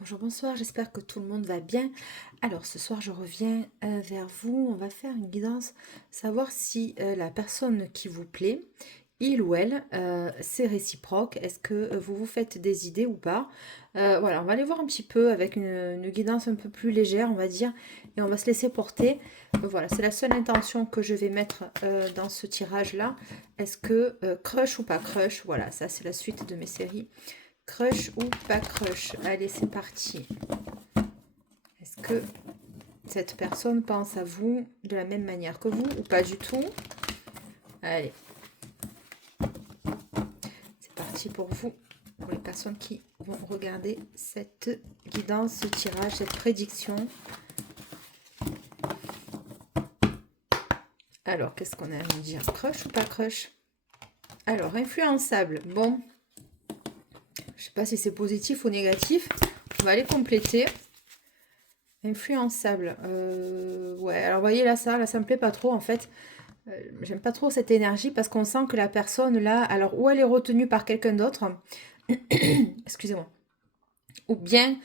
Bonjour, bonsoir, j'espère que tout le monde va bien. Alors ce soir je reviens vers vous, on va faire une guidance, savoir si la personne qui vous plaît, il ou elle, c'est réciproque, est-ce que vous vous faites des idées ou pas. Voilà, on va aller voir un petit peu avec une guidance un peu plus légère, on va dire, et on va se laisser porter. Voilà, c'est la seule intention que je vais mettre dans ce tirage-là. Est-ce que crush ou pas crush, voilà, ça c'est la suite de mes séries. Crush ou pas crush? Allez, c'est parti. Est-ce que cette personne pense à vous de la même manière que vous ou pas du tout? Allez. C'est parti pour vous, pour les personnes qui vont regarder cette guidance, ce tirage, cette prédiction. Alors, qu'est-ce qu'on a à me dire? Crush ou pas crush? Alors, influençable. Bon, je sais pas si c'est positif ou négatif. On va aller compléter. Influençable. Ouais, alors vous voyez là, ça me plaît pas trop en fait. J'aime pas trop cette énergie parce qu'on sent que la personne là, alors ou elle est retenue par quelqu'un d'autre, excusez-moi, ou bien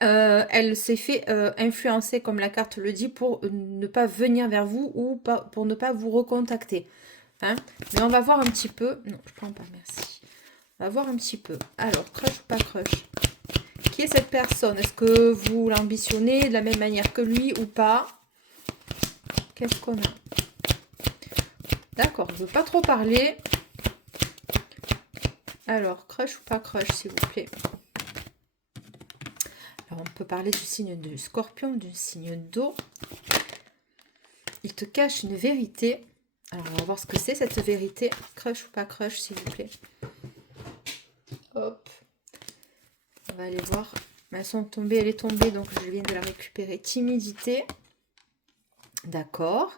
elle s'est fait influencer, comme la carte le dit, pour ne pas venir vers vous ou pas, pour ne pas vous recontacter. Hein. Mais on va voir un petit peu. Non, je prends pas, merci. On va voir un petit peu. Alors, crush ou pas crush? Qui est cette personne? Est-ce que vous l'ambitionnez de la même manière que lui ou pas? Qu'est-ce qu'on a? D'accord, je ne veux pas trop parler. Alors, crush ou pas crush, s'il vous plaît? Alors, on peut parler du signe du scorpion, du signe d'eau. Il te cache une vérité. Alors, on va voir ce que c'est cette vérité. Crush ou pas crush, s'il vous plaît? Hop. On va aller voir. Elles sont tombées, elle est tombée, donc je viens de la récupérer. Timidité. D'accord.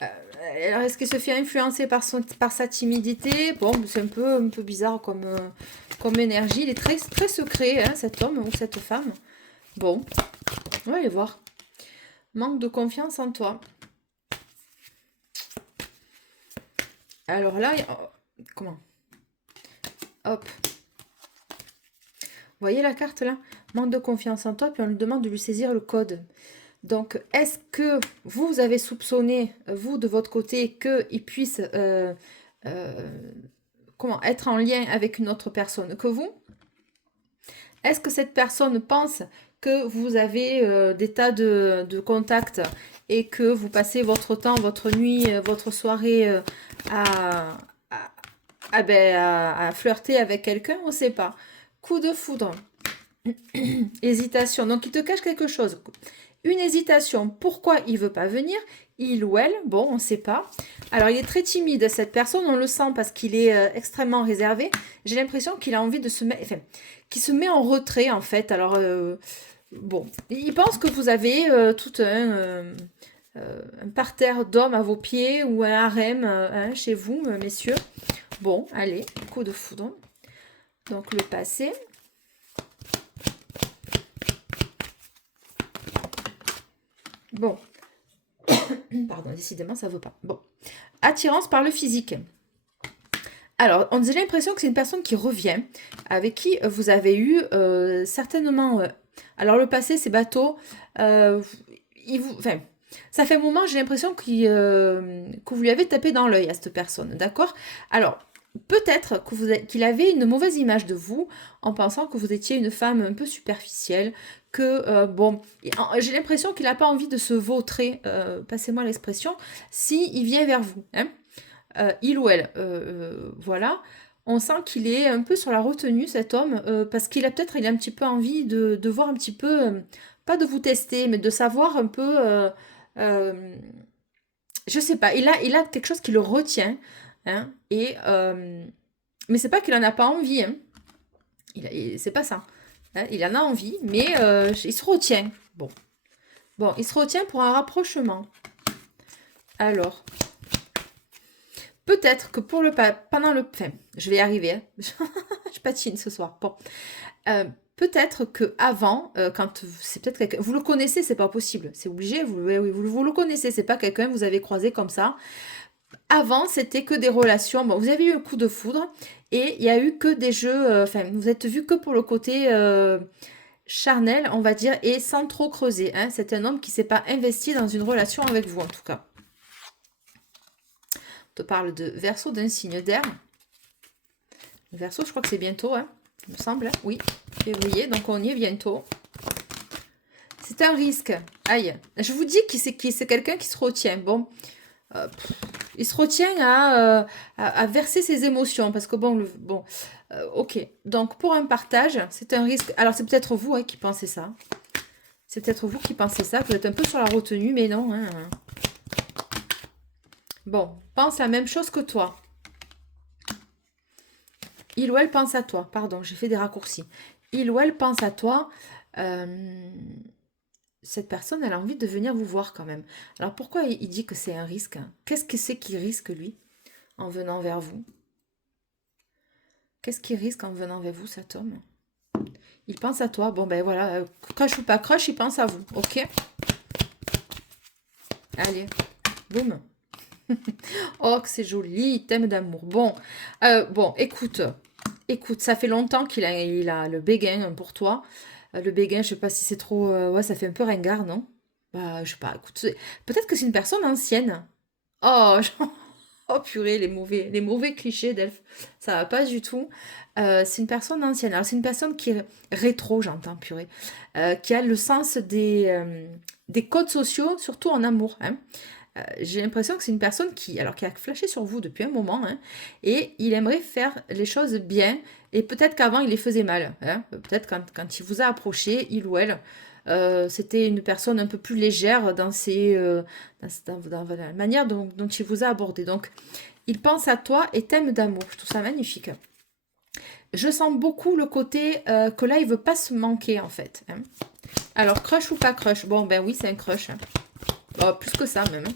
Alors, est-ce qu'il se fait influencer par sa timidité? Bon, c'est un peu bizarre comme énergie. Il est très, très secret, hein, cet homme ou cette femme. Bon, on va aller voir. Manque de confiance en toi. Alors là, comment? Hop. Vous voyez la carte là? Manque de confiance en toi, puis on lui demande de lui saisir le code. Donc, est-ce que vous avez soupçonné, vous, de votre côté, qu'il puisse être en lien avec une autre personne que vous? Est-ce que cette personne pense que vous avez des tas de contacts et que vous passez votre temps, votre nuit, votre soirée à flirter avec quelqu'un? On ne sait pas. Coup de foudre. Hésitation. Donc, il te cache quelque chose. Une hésitation. Pourquoi il ne veut pas venir? Il ou elle? Bon, on ne sait pas. Alors, il est très timide, cette personne. On le sent parce qu'il est extrêmement réservé. J'ai l'impression qu'il a envie de se mettre... Enfin, qu'il se met en retrait, en fait. Alors, bon. Il pense que vous avez tout un parterre d'hommes à vos pieds ou un harem hein, chez vous, messieurs. Bon, allez, coup de foudre. Donc, le passé. Bon. Pardon, décidément, ça ne veut pas. Bon. Attirance par le physique. Alors, on a l'impression que c'est une personne qui revient, avec qui vous avez eu certainement... alors, le passé, c'est bateau. Enfin, ça fait un moment, j'ai l'impression que vous lui avez tapé dans l'œil à cette personne, d'accord? Alors, peut-être qu'il avait une mauvaise image de vous en pensant que vous étiez une femme un peu superficielle, que, bon, j'ai l'impression qu'il n'a pas envie de se vautrer, passez-moi l'expression, s'il vient vers vous, hein? Il ou elle, voilà. On sent qu'il est un peu sur la retenue, cet homme, parce qu'il a peut-être, il a un petit peu envie de voir un petit peu, pas de vous tester, mais de savoir un peu, je sais pas, il a quelque chose qui le retient, hein, mais c'est pas qu'il en a pas envie, hein. C'est pas ça. Hein, il en a envie, mais il se retient. Bon, il se retient pour un rapprochement. Alors, peut-être que pendant le... Enfin, je vais y arriver. Hein. Je patine ce soir. Bon. Peut-être que avant, quand c'est peut-être quelqu'un... Vous le connaissez, c'est pas possible. C'est obligé, vous le connaissez. C'est pas quelqu'un que vous avez croisé comme ça. Avant, c'était que des relations. Bon, vous avez eu un coup de foudre et il y a eu que des jeux... Enfin, vous êtes vu que pour le côté... charnel, on va dire, et sans trop creuser. Hein. C'est un homme qui ne s'est pas investi dans une relation avec vous, en tout cas. On te parle de Verseau, d'un signe d'air. Verseau, je crois que c'est bientôt, hein, il me semble. Hein. Oui, février, donc on y est bientôt. C'est un risque. Aïe. Je vous dis que c'est quelqu'un qui se retient. Bon, il se retient à verser ses émotions. Parce que bon, ok. Donc, pour un partage, c'est un risque. Alors, c'est peut-être vous hein, qui pensez ça. C'est peut-être vous qui pensez ça. Vous êtes un peu sur la retenue, mais non. Hein. Bon, pense la même chose que toi. Il ou elle pense à toi. Pardon, j'ai fait des raccourcis. Il ou elle pense à toi. Cette personne, elle a envie de venir vous voir quand même. Alors, pourquoi il dit que c'est un risque? Qu'est-ce que c'est qu'il risque, lui, en venant vers vous? Qu'est-ce qu'il risque en venant vers vous, cet homme? Il pense à toi. Bon, ben voilà, crush ou pas crush, il pense à vous. Ok? Allez, boum. Oh, que c'est joli, thème d'amour. Bon, écoute, ça fait longtemps qu'il a le béguin pour toi. Le béguin, je sais pas si c'est trop... ouais, ça fait un peu ringard, non? Bah, je sais pas, écoute, peut-être que c'est une personne ancienne. Oh, oh purée, les mauvais clichés d'Elf. Ça va pas du tout. C'est une personne ancienne. Alors, c'est une personne qui est rétro, j'entends, purée. Qui a le sens des codes sociaux, surtout en amour. Hein. J'ai l'impression que c'est une personne qui a flashé sur vous depuis un moment, hein, et il aimerait faire les choses bien, et peut-être qu'avant il les faisait mal. Hein, peut-être quand il vous a approché, il ou elle, c'était une personne un peu plus légère dans la manière dont il vous a abordé. Donc, il pense à toi et t'aime d'amour. Je trouve ça magnifique. Je sens beaucoup le côté que là, il veut pas se manquer, en fait. Hein. Alors, crush ou pas crush? Bon, ben oui, c'est un crush. Hein. Oh, plus que ça, même.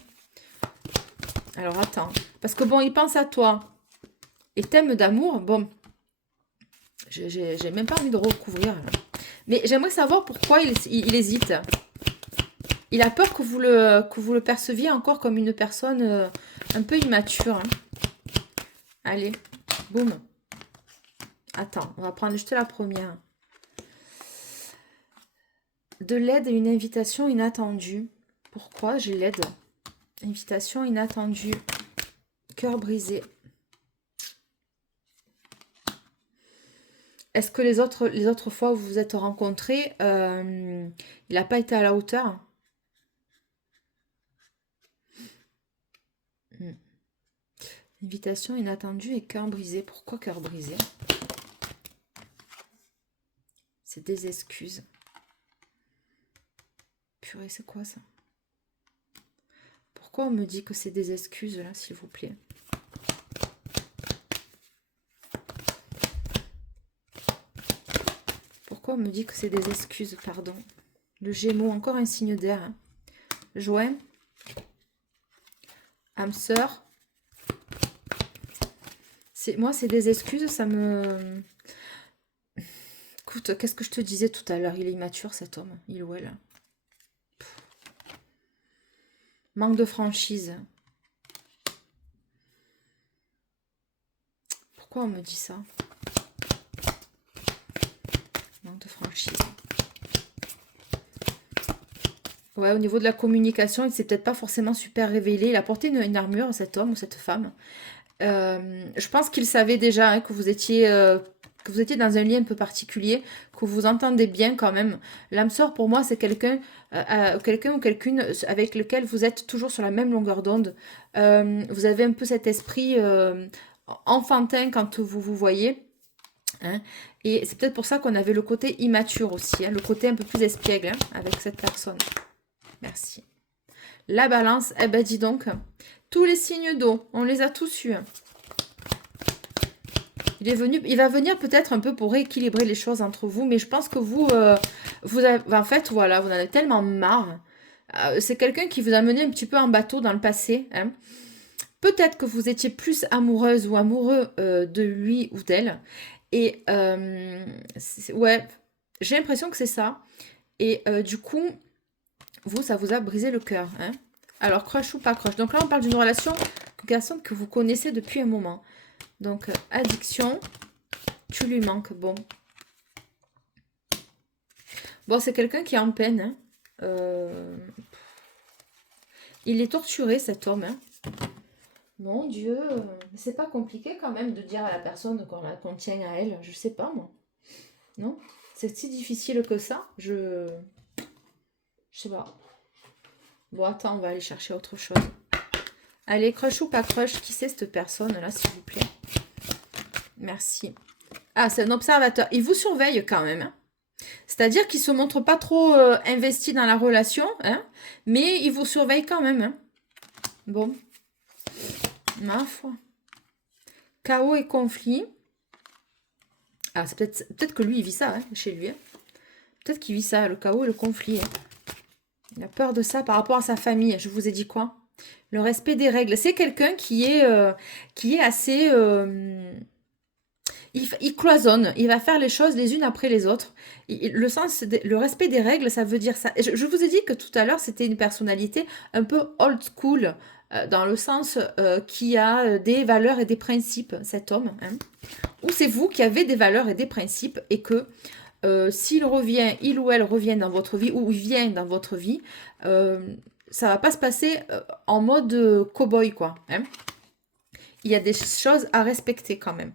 Alors, attends. Parce que bon, il pense à toi. Et t'aime d'amour. Bon, j'ai même pas envie de recouvrir. Mais j'aimerais savoir pourquoi il hésite. Il a peur que vous le perceviez encore comme une personne un peu immature. Hein. Allez, boum. Attends, on va prendre juste la première. De l'aide et une invitation inattendue. Pourquoi j'ai l'aide? Invitation inattendue. Cœur brisé. Est-ce que les autres fois où vous vous êtes rencontrés, il n'a pas été à la hauteur? Invitation inattendue et cœur brisé. Pourquoi cœur brisé? C'est des excuses. Purée, c'est quoi ça? Pourquoi on me dit que c'est des excuses là, s'il vous plaît? Pourquoi on me dit que c'est des excuses, pardon? Le Gémeaux, encore un signe d'air. Hein. Joint. Âme sœur. Moi, c'est des excuses, ça me... Écoute, qu'est-ce que je te disais tout à l'heure? Il est immature, cet homme. Il ou elle. Manque de franchise. Pourquoi on me dit ça? Manque de franchise. Ouais, au niveau de la communication, il ne s'est peut-être pas forcément super révélé. Il a porté une armure, cet homme ou cette femme. Je pense qu'il savait déjà hein, que vous étiez dans un lien un peu particulier, que vous entendez bien quand même. L'âme sœur, pour moi, c'est quelqu'un ou quelqu'une avec lequel vous êtes toujours sur la même longueur d'onde. Vous avez un peu cet esprit enfantin quand vous vous voyez. Hein, et c'est peut-être pour ça qu'on avait le côté immature aussi, hein, le côté un peu plus espiègle hein, avec cette personne. Merci. La balance, eh ben dis donc, tous les signes d'eau, on les a tous eus. Il va venir peut-être un peu pour rééquilibrer les choses entre vous, mais je pense que vous avez, en fait, voilà, vous en avez tellement marre. C'est quelqu'un qui vous a mené un petit peu en bateau dans le passé. Hein. Peut-être que vous étiez plus amoureuse ou amoureux de lui ou d'elle. Et ouais, j'ai l'impression que c'est ça. Et du coup, vous, ça vous a brisé le cœur. Hein. Alors, crush ou pas crush. Donc là, on parle d'une relation que vous connaissez depuis un moment. Donc, addiction, tu lui manques. Bon. Bon, c'est quelqu'un qui est en peine. Hein. Il est torturé, cet homme. Hein. Mon Dieu, c'est pas compliqué quand même de dire à la personne qu'on tient à elle. Je sais pas, moi. Non? C'est si difficile que ça. Je sais pas. Bon, attends, on va aller chercher autre chose. Allez, crush ou pas crush, qui c'est cette personne-là, s'il vous plaît? Merci. Ah, c'est un observateur. Il vous surveille quand même. Hein. C'est-à-dire qu'il ne se montre pas trop investi dans la relation, hein, mais il vous surveille quand même. Hein. Bon. Ma foi. Chaos et conflit. Ah, c'est peut-être que lui, il vit ça, hein, chez lui. Hein. Peut-être qu'il vit ça, le chaos et le conflit. Hein. Il a peur de ça par rapport à sa famille. Je vous ai dit quoi? Le respect des règles. C'est quelqu'un qui est assez... il cloisonne. Il va faire les choses les unes après les autres. Le respect des règles, ça veut dire ça. Je vous ai dit que tout à l'heure, c'était une personnalité un peu old school, dans le sens qui a des valeurs et des principes, cet homme. Hein. Ou c'est vous qui avez des valeurs et des principes et que s'il revient, il ou elle revient dans votre vie, ou il vient dans votre vie, ça va pas se passer en mode cow-boy, quoi. Hein. Il y a des choses à respecter quand même.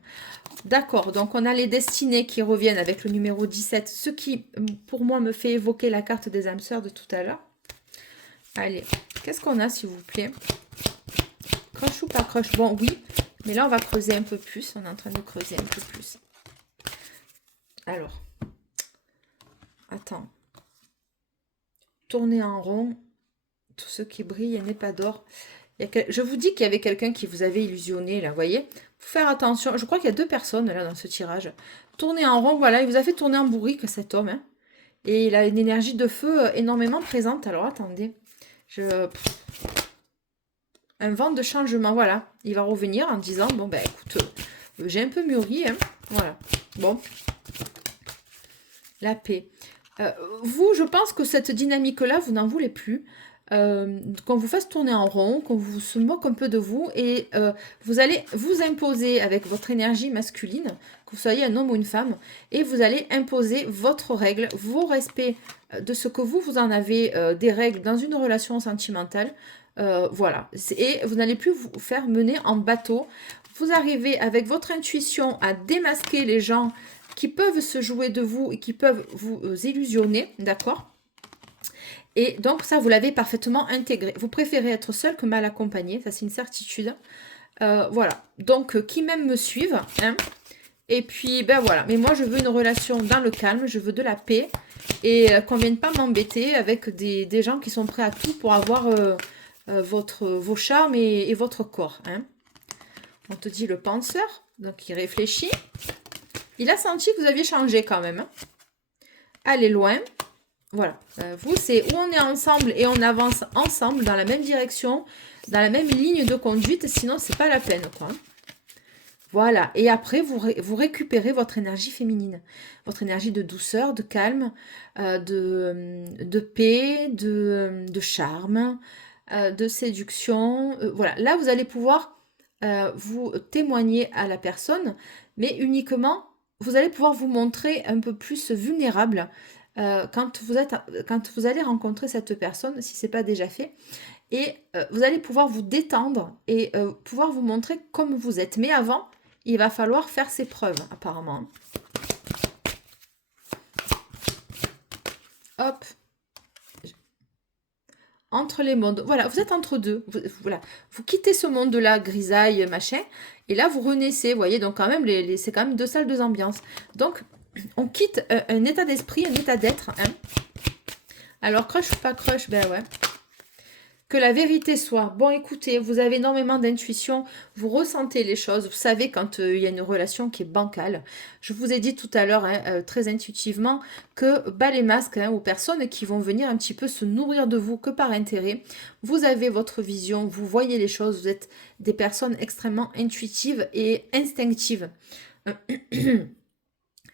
D'accord, donc on a les destinées qui reviennent avec le numéro 17, ce qui, pour moi, me fait évoquer la carte des âmes sœurs de tout à l'heure. Allez, qu'est-ce qu'on a, s'il vous plaît? Crush ou pas crush? Bon, oui, mais là, on va creuser un peu plus. On est en train de creuser un peu plus. Alors, attends. Tourner en rond. Tout ce qui brille n'est pas d'or. Je vous dis qu'il y avait quelqu'un qui vous avait illusionné, là, vous voyez? Faut faire attention. Je crois qu'il y a 2 personnes, là, dans ce tirage. Tourner en rond, voilà, il vous a fait tourner en bourrique, cet homme. Hein. Et il a une énergie de feu énormément présente. Alors, attendez. Un vent de changement, voilà. Il va revenir en disant, bon, ben, écoute, j'ai un peu mûri, hein. Voilà. Bon. La paix. Vous, je pense que cette dynamique-là, vous n'en voulez plus. Qu'on vous fasse tourner en rond, qu'on vous se moque un peu de vous et vous allez vous imposer avec votre énergie masculine, que vous soyez un homme ou une femme, et vous allez imposer votre règle, vos respects de ce que vous en avez des règles dans une relation sentimentale. Voilà. Et vous n'allez plus vous faire mener en bateau. Vous arrivez avec votre intuition à démasquer les gens qui peuvent se jouer de vous et qui peuvent vous illusionner, d'accord ? Et donc, ça, vous l'avez parfaitement intégré. Vous préférez être seul que mal accompagné. Ça, c'est une certitude. Voilà. Donc, qui même me suivent. Hein. Et puis, ben voilà. Mais moi, je veux une relation dans le calme. Je veux de la paix. Et qu'on ne vienne pas m'embêter avec des gens qui sont prêts à tout pour avoir vos charmes et votre corps. Hein. On te dit le penseur. Donc, il réfléchit. Il a senti que vous aviez changé quand même. Hein. Allez loin. Voilà, vous, c'est où on est ensemble et on avance ensemble dans la même direction, dans la même ligne de conduite, sinon, c'est pas la peine, quoi. Voilà, et après, vous récupérez votre énergie féminine, votre énergie de douceur, de calme, de paix, de charme, de séduction. Voilà, là, vous allez pouvoir vous témoigner à la personne, mais uniquement, vous allez pouvoir vous montrer un peu plus vulnérable quand vous allez rencontrer cette personne, si ce n'est pas déjà fait, et vous allez pouvoir vous détendre et pouvoir vous montrer comme vous êtes. Mais avant, il va falloir faire ses preuves, apparemment. Hop. Entre les mondes. Voilà, vous êtes entre deux. Voilà. Vous quittez ce monde-là, grisaille, machin, et là, vous renaissez, vous voyez, donc quand même, c'est quand même 2 salles, 2 ambiances. Donc, on quitte un état d'esprit, un état d'être. Hein. Alors, crush ou pas crush? Ben ouais. Que la vérité soit. Bon, écoutez, vous avez énormément d'intuition, vous ressentez les choses, vous savez quand il y a une relation qui est bancale. Je vous ai dit tout à l'heure, hein, très intuitivement, que bas les masques hein, aux personnes qui vont venir un petit peu se nourrir de vous que par intérêt. Vous avez votre vision, vous voyez les choses, vous êtes des personnes extrêmement intuitives et instinctives.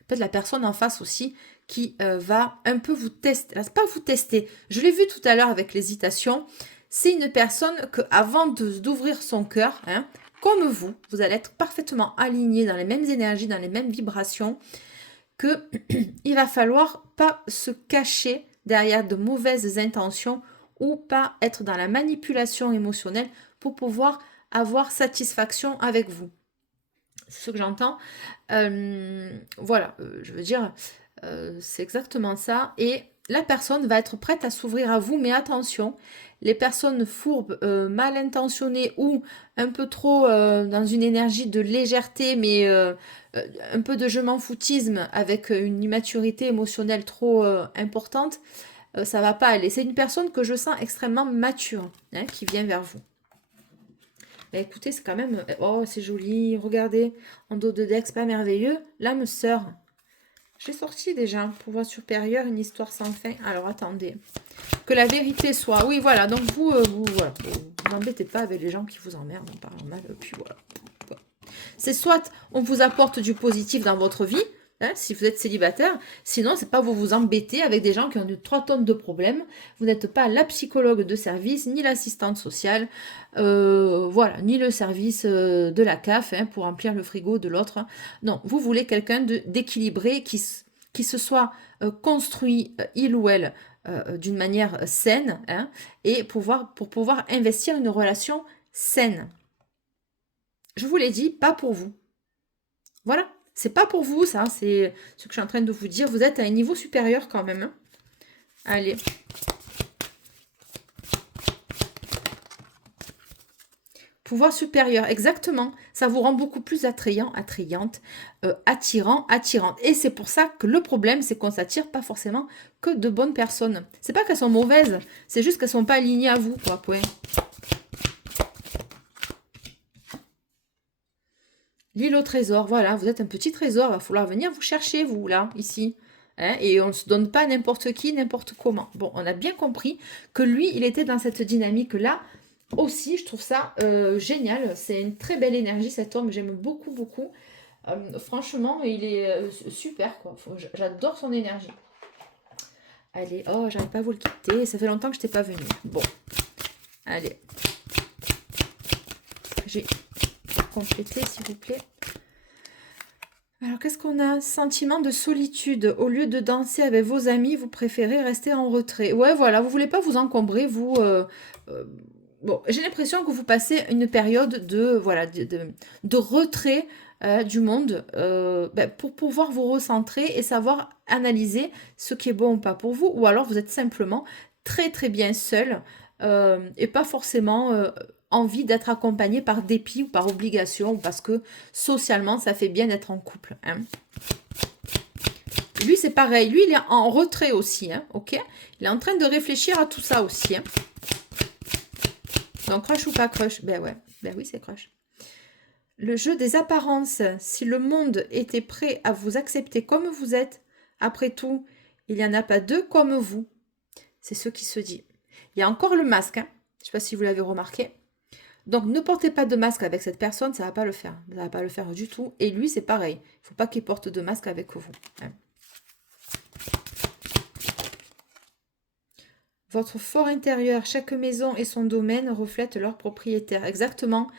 Peut-être la personne en face aussi qui va un peu vous tester. Pas vous tester, je l'ai vu tout à l'heure avec l'hésitation. C'est une personne que, avant d'ouvrir son cœur, hein, comme vous allez être parfaitement aligné dans les mêmes énergies, dans les mêmes vibrations. que il va falloir pas se cacher derrière de mauvaises intentions ou pas être dans la manipulation émotionnelle pour pouvoir avoir satisfaction avec vous. C'est ce que j'entends. Voilà, je veux dire, c'est exactement ça. Et la personne va être prête à s'ouvrir à vous, mais attention, les personnes fourbes, mal intentionnées ou un peu trop dans une énergie de légèreté, mais un peu de je m'en foutisme avec une immaturité émotionnelle trop importante, ça va pas aller. C'est une personne que je sens extrêmement mature, hein, qui vient vers vous. Bah, écoutez, c'est quand même... Oh, c'est joli, regardez, en dos de deck, c'est pas merveilleux. L'âme sœur. J'ai sorti déjà, pouvoir supérieur, une histoire sans fin. Alors, attendez. Que la vérité soit... Oui, voilà, donc voilà, vous embêtez pas avec les gens qui vous emmerdent en parlant mal, puis voilà. C'est soit on vous apporte du positif dans votre vie, hein, si vous êtes célibataire, sinon c'est pas vous embêter avec des gens qui ont 3 tonnes de problèmes. Vous n'êtes pas la psychologue de service, ni l'assistante sociale, voilà, ni le service de la CAF hein, pour remplir le frigo de l'autre. Non, vous voulez quelqu'un d'équilibré qui se soit construit, il ou elle, d'une manière saine, hein, et pour pouvoir investir une relation saine. Je vous l'ai dit, pas pour vous. Voilà, c'est pas pour vous, ça, c'est ce que je suis en train de vous dire. Vous êtes à un niveau supérieur quand même. Hein. Allez. Pouvoir supérieur, exactement. Ça vous rend beaucoup plus attrayant, attrayante, attirant, attirante. Et c'est pour ça que le problème, c'est qu'on s'attire pas forcément que de bonnes personnes. C'est pas qu'elles sont mauvaises, c'est juste qu'elles sont pas alignées à vous, quoi, point. L'île au trésor, voilà, vous êtes un petit trésor, il va falloir venir vous chercher, vous, là, ici. Hein, et on ne se donne pas n'importe qui, n'importe comment. Bon, on a bien compris que lui, il était dans cette dynamique-là aussi. Je trouve ça génial. C'est une très belle énergie, cet homme. J'aime beaucoup, beaucoup. Franchement, il est super, quoi. J'adore son énergie. Allez, oh, j'arrive pas à vous le quitter. Ça fait longtemps que je n'étais pas venue. Bon, allez. J'ai complété, s'il vous plaît. Alors, qu'est-ce qu'on a? Sentiment de solitude. Au lieu de danser avec vos amis, vous préférez rester en retrait. Ouais, voilà, vous voulez pas vous encombrer, vous... bon, j'ai l'impression que vous passez une période de, voilà, de retrait du monde pour pouvoir vous recentrer et savoir analyser ce qui est bon ou pas pour vous. Ou alors, vous êtes simplement très, très bien seul et pas forcément... envie d'être accompagné par dépit ou par obligation ou parce que socialement ça fait bien d'être en couple. Hein. Lui c'est pareil, lui il est en retrait aussi, hein, ok. Il est en train de réfléchir à tout ça aussi. Hein. Donc crush ou pas crush? Ben ouais, ben oui c'est crush. Le jeu des apparences, si le monde était prêt à vous accepter comme vous êtes, après tout, il n'y en a pas deux comme vous. C'est ce qui se dit. Il y a encore le masque, hein. Je ne sais pas si vous l'avez remarqué. Donc, ne portez pas de masque avec cette personne, ça ne va pas le faire. Ça ne va pas le faire du tout. Et lui, c'est pareil. Il ne faut pas qu'il porte de masque avec vous. Hein. Votre fort intérieur, chaque maison et son domaine reflètent leur propriétaire. Exactement.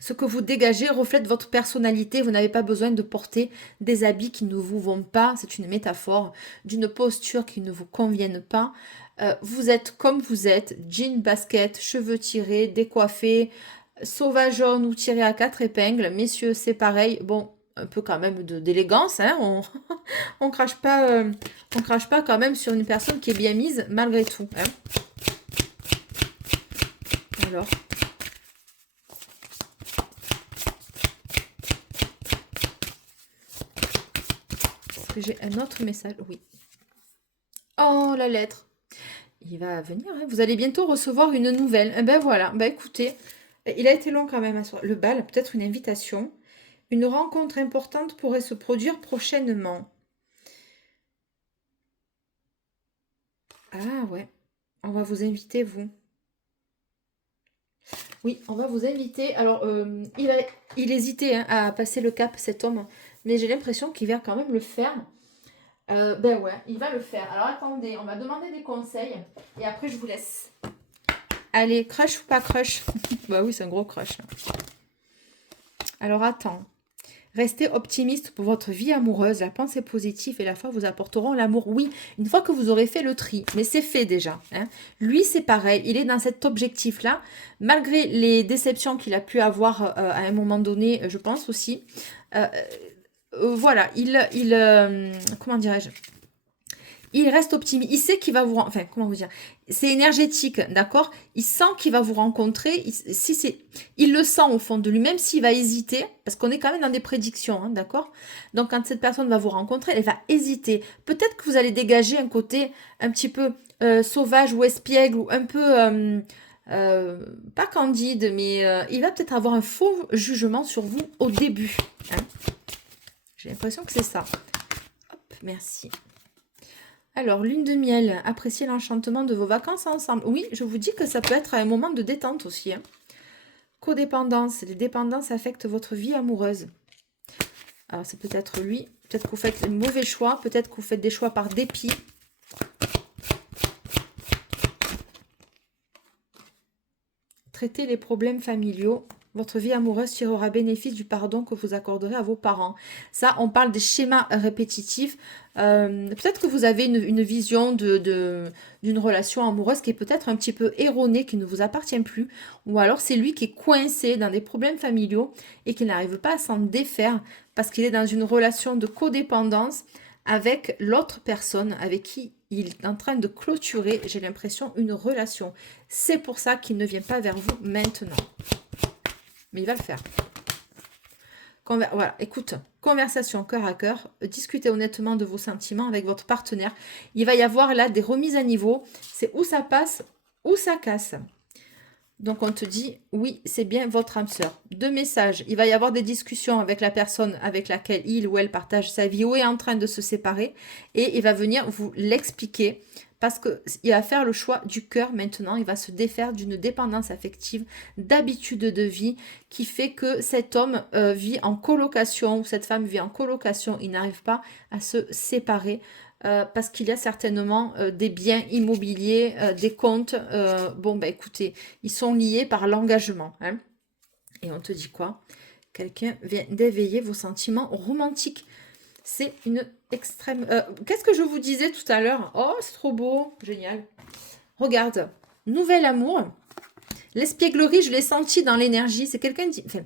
Ce que vous dégagez reflète votre personnalité. Vous n'avez pas besoin de porter des habits qui ne vous vont pas. C'est une métaphore d'une posture qui ne vous convienne pas. Vous êtes comme vous êtes, jean, basket, cheveux tirés, décoiffés, sauvageonne ou tiré à 4 épingles. Messieurs, c'est pareil. Bon, un peu quand même d'élégance. Hein. On crache pas quand même sur une personne qui est bien mise malgré tout. Hein. Alors... j'ai un autre message, oui. Oh, la lettre. Il va venir, hein. Vous allez bientôt recevoir une nouvelle. Eh ben voilà, ben écoutez, il a été long quand même. Le bal, peut-être une invitation. Une rencontre importante pourrait se produire prochainement. Ah ouais, on va vous inviter, vous. Oui, on va vous inviter. Alors, il hésitait hein, à passer le cap, cet homme. Mais j'ai l'impression qu'il va quand même le faire. Ben ouais, il va le faire. Alors attendez, on va demander des conseils et après je vous laisse. Allez, crush ou pas crush? Bah oui, c'est un gros crush. Alors attends. Restez optimiste pour votre vie amoureuse. La pensée positive et la foi vous apporteront l'amour. Oui, une fois que vous aurez fait le tri, mais c'est fait déjà. Hein. Lui, c'est pareil, il est dans cet objectif-là, malgré les déceptions qu'il a pu avoir à un moment donné, je pense aussi. Voilà, comment dirais-je, il reste optimiste. Il sait qu'il va vous... Enfin, comment vous dire, c'est énergétique, d'accord. Il sent qu'il va vous rencontrer. Il le sent au fond de lui, même s'il va hésiter, parce qu'on est quand même dans des prédictions, hein, d'accord. Donc, quand cette personne va vous rencontrer, elle va hésiter. Peut-être que vous allez dégager un côté un petit peu sauvage ou espiègle, ou un peu... pas candide, mais il va peut-être avoir un faux jugement sur vous au début. Hein. J'ai l'impression que c'est ça. Hop, merci. Alors, lune de miel, appréciez l'enchantement de vos vacances ensemble. Oui, je vous dis que ça peut être un moment de détente aussi. Hein. Codépendance, les dépendances affectent votre vie amoureuse. Alors, c'est peut-être lui. Peut-être que vous faites les mauvais choix. Peut-être que vous faites des choix par dépit. Traitez les problèmes familiaux. Votre vie amoureuse tirera bénéfice du pardon que vous accorderez à vos parents. Ça, on parle des schémas répétitifs. Peut-être que vous avez une vision d'une relation amoureuse qui est peut-être un petit peu erronée, qui ne vous appartient plus. Ou alors c'est lui qui est coincé dans des problèmes familiaux et qui n'arrive pas à s'en défaire parce qu'il est dans une relation de codépendance avec l'autre personne avec qui il est en train de clôturer, j'ai l'impression, une relation. C'est pour ça qu'il ne vient pas vers vous maintenant. Mais il va le faire. Voilà, écoute, conversation cœur à cœur, discutez honnêtement de vos sentiments avec votre partenaire. Il va y avoir là des remises à niveau. C'est où ça passe, où ça casse. Donc on te dit, oui, c'est bien votre âme sœur. Deux messages, il va y avoir des discussions avec la personne avec laquelle il ou elle partage sa vie ou est en train de se séparer. Et il va venir vous l'expliquer. Parce qu'il va faire le choix du cœur maintenant. Il va se défaire d'une dépendance affective, d'habitude de vie, qui fait que cet homme vit en colocation, ou cette femme vit en colocation. Il n'arrive pas à se séparer parce qu'il y a certainement des biens immobiliers, des comptes. Bon, bah écoutez, ils sont liés par l'engagement. Hein. Et on te dit quoi? Quelqu'un vient d'éveiller vos sentiments romantiques. C'est une extrême... Qu'est-ce que je vous disais tout à l'heure? Oh, c'est trop beau. Génial. Regarde. Nouvel amour. L'espièglerie, je l'ai senti dans l'énergie. C'est quelqu'un qui... Enfin,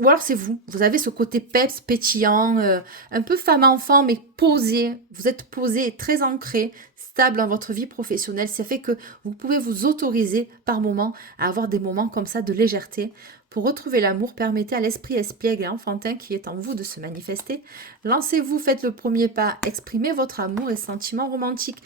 ou alors c'est vous. Vous avez ce côté peps, pétillant, un peu femme-enfant, mais posé. Vous êtes posé, très ancré, stable dans votre vie professionnelle. Ça fait que vous pouvez vous autoriser par moment à avoir des moments comme ça de légèreté. Pour retrouver l'amour, permettez à l'esprit espiègle et enfantin qui est en vous de se manifester. Lancez-vous, faites le premier pas, exprimez votre amour et sentiments romantiques.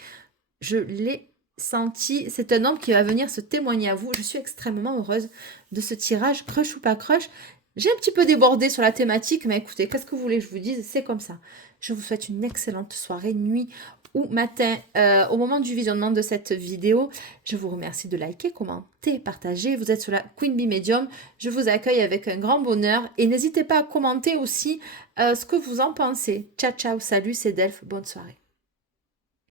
Je l'ai senti, c'est un homme qui va venir se témoigner à vous. Je suis extrêmement heureuse de ce tirage, crush ou pas crush. J'ai un petit peu débordé sur la thématique, mais écoutez, qu'est-ce que vous voulez que je vous dise? C'est comme ça. Je vous souhaite une excellente soirée, nuit ou matin au moment du visionnement de cette vidéo. Je vous remercie de liker, commenter, partager. Vous êtes sur la Queen Bee Medium. Je vous accueille avec un grand bonheur et n'hésitez pas à commenter aussi ce que vous en pensez. Ciao, ciao, salut, c'est Delphes. Bonne soirée.